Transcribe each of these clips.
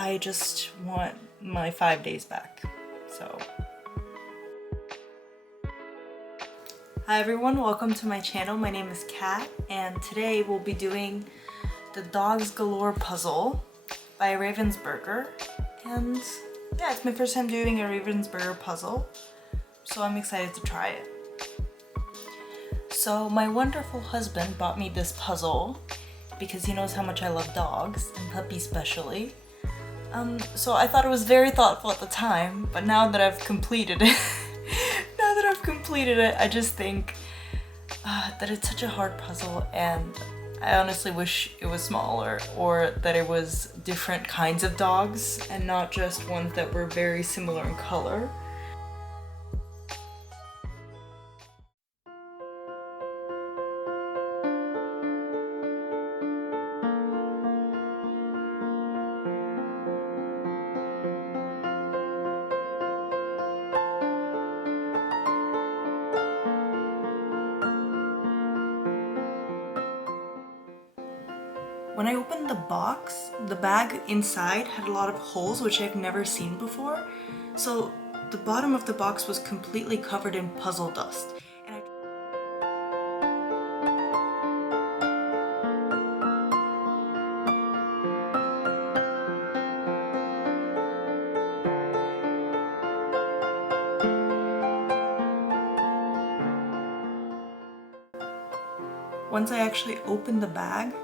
I just want my 5 days back. So hi everyone, welcome to my channel. My name is Kat and today we'll be doing the Dogs Galore puzzle by Ravensburger. And yeah, it's my first time doing a Ravensburger puzzle, so I'm excited to try it. So my wonderful husband bought me this puzzle because he knows how much I love dogs, and puppies especially. So I thought it was very thoughtful at the time, but now that I've completed it, I just think that it's such a hard puzzle, and I honestly wish it was smaller, or that it was different kinds of dogs and not just ones that were very similar in color. When I opened the box, the bag inside had a lot of holes which I've never seen before. So the bottom of the box was completely covered in puzzle dust. Once I actually opened the bag,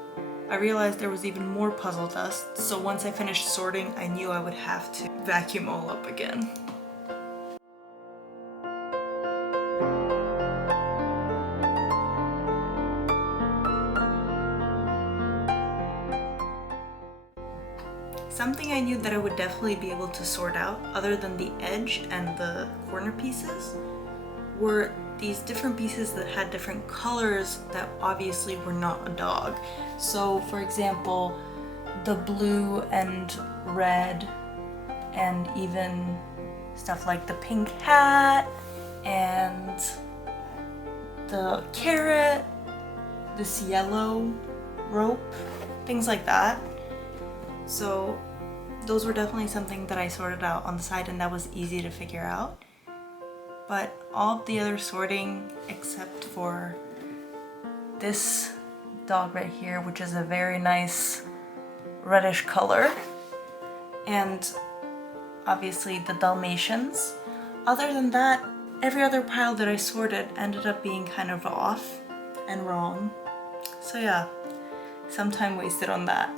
I realized there was even more puzzle dust, so once I finished sorting, I knew I would have to vacuum all up again. Something I knew that I would definitely be able to sort out, other than the edge and the corner pieces, were these different pieces that had different colors that obviously were not a dog. So for example, the blue and red, and even stuff like the pink hat and the carrot, this yellow rope, things like that. So those were definitely something that I sorted out on the side, and that was easy to figure out. But all of the other sorting, except for this dog right here, which is a very nice reddish color, and obviously the Dalmatians. Other than that, every other pile that I sorted ended up being kind of off and wrong. So yeah, some time wasted on that.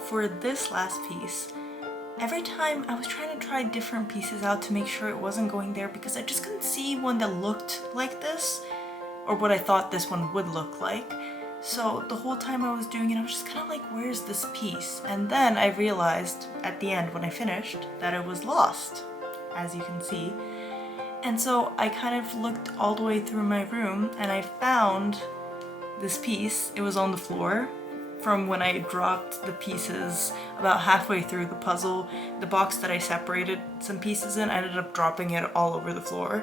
for this last piece, every time I was trying to try different pieces out to make sure it wasn't going there because I just couldn't see one that looked like this, or what I thought this one would look like. So the whole time I was doing it, I was just kind of like, where's this piece? And then I realized at the end when I finished that it was lost, as you can see. And so I kind of looked all the way through my room and I found this piece. It was on the floor from when I dropped the pieces about halfway through the puzzle. The box that I separated some pieces in, I ended up dropping it all over the floor.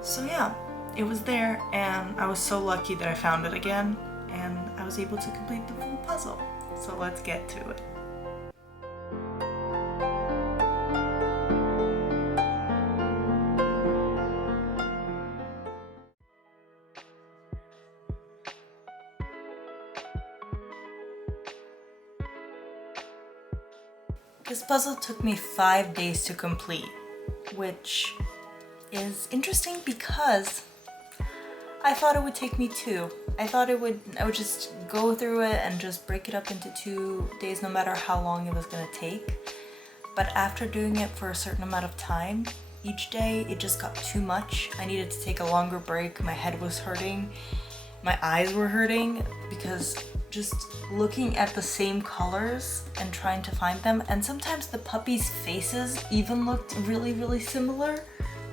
So yeah, it was there and I was so lucky that I found it again and I was able to complete the full puzzle. So let's get to it. This puzzle took me 5 days to complete, which is interesting because I thought it would take me 2. I thought I would just go through it and just break it up into 2 days no matter how long it was gonna take. But after doing it for a certain amount of time, each day it just got too much. I needed to take a longer break, my head was hurting, my eyes were hurting because just looking at the same colors and trying to find them, and sometimes the puppies' faces even looked really, really similar.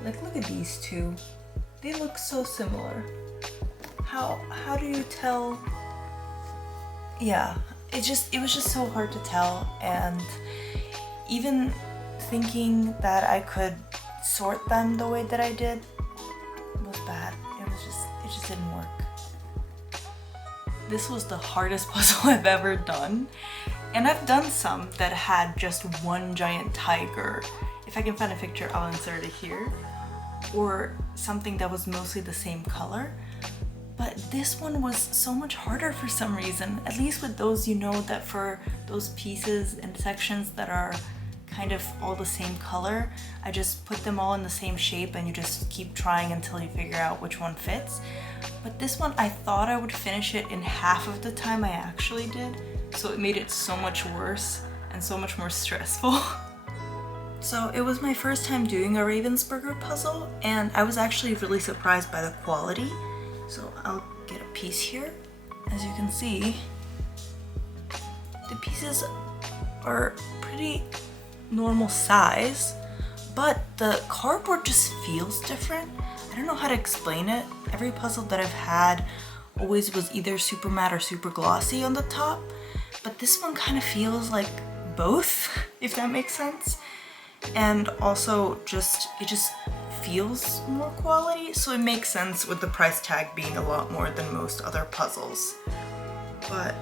Like, look at these two. They look so similar. How do you tell? Yeah, it was just so hard to tell, and even thinking that I could sort them the way that I did was bad. It just didn't work. This was the hardest puzzle I've ever done, and I've done some that had just one giant tiger. If I can find a picture, I'll insert it here, or something that was mostly the same color. But this one was so much harder for some reason. At least with those, you know that for those pieces and sections that are kind of all the same color, I just put them all in the same shape and you just keep trying until you figure out which one fits. But this one, I thought I would finish it in half of the time I actually did, so it made it so much worse and so much more stressful. So it was my first time doing a Ravensburger puzzle, and I was actually really surprised by the quality. So I'll get a piece here. As you can see, the pieces are pretty normal size, but the cardboard just feels different. I don't know how to explain it. Every puzzle that I've had always was either super matte or super glossy on the top, but this one kind of feels like both, if that makes sense. And also it just feels more quality, so it makes sense with the price tag being a lot more than most other puzzles. But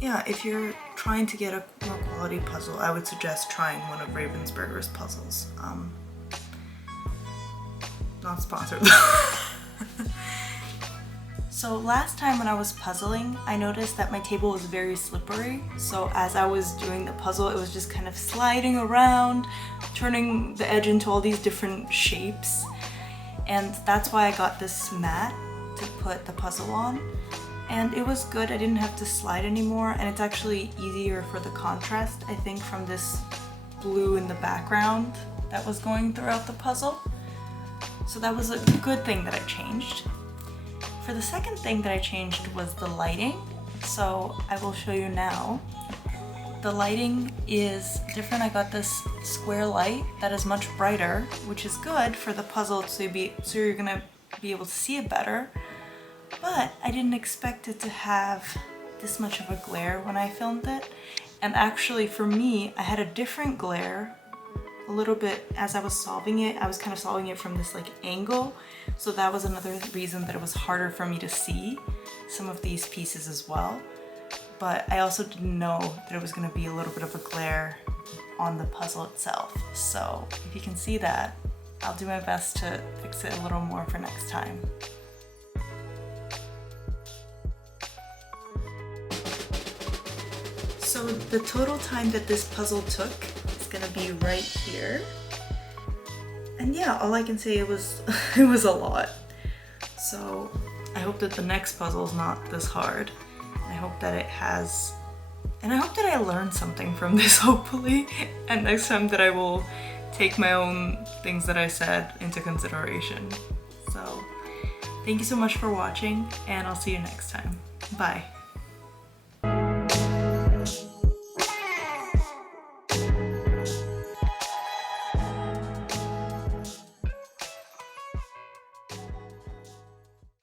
yeah, if you're trying to get a more quality puzzle, I would suggest trying one of Ravensburger's puzzles. Not sponsored. So last time when I was puzzling, I noticed that my table was very slippery. So as I was doing the puzzle, it was just kind of sliding around, turning the edge into all these different shapes. And that's why I got this mat to put the puzzle on. And it was good, I didn't have to slide anymore, and it's actually easier for the contrast, I think, from this blue in the background that was going throughout the puzzle. So that was a good thing that I changed. For the second thing that I changed was the lighting. So I will show you now. The lighting is different. I got this square light that is much brighter, which is good for the puzzle so you're gonna be able to see it better. But I didn't expect it to have this much of a glare when I filmed it. And actually for me, I had a different glare a little bit as I was solving it. I was kind of solving it from this like angle. So that was another reason that it was harder for me to see some of these pieces as well. But I also didn't know that it was going to be a little bit of a glare on the puzzle itself. So if you can see that, I'll do my best to fix it a little more for next time. So the total time that this puzzle took is gonna be right here. And yeah, all I can say, it was a lot. So I hope that the next puzzle is not this hard. I hope that it has And I hope that I learned something from this, hopefully, and next time that I will take my own things that I said into consideration. So thank you so much for watching, and I'll see you next time. Bye.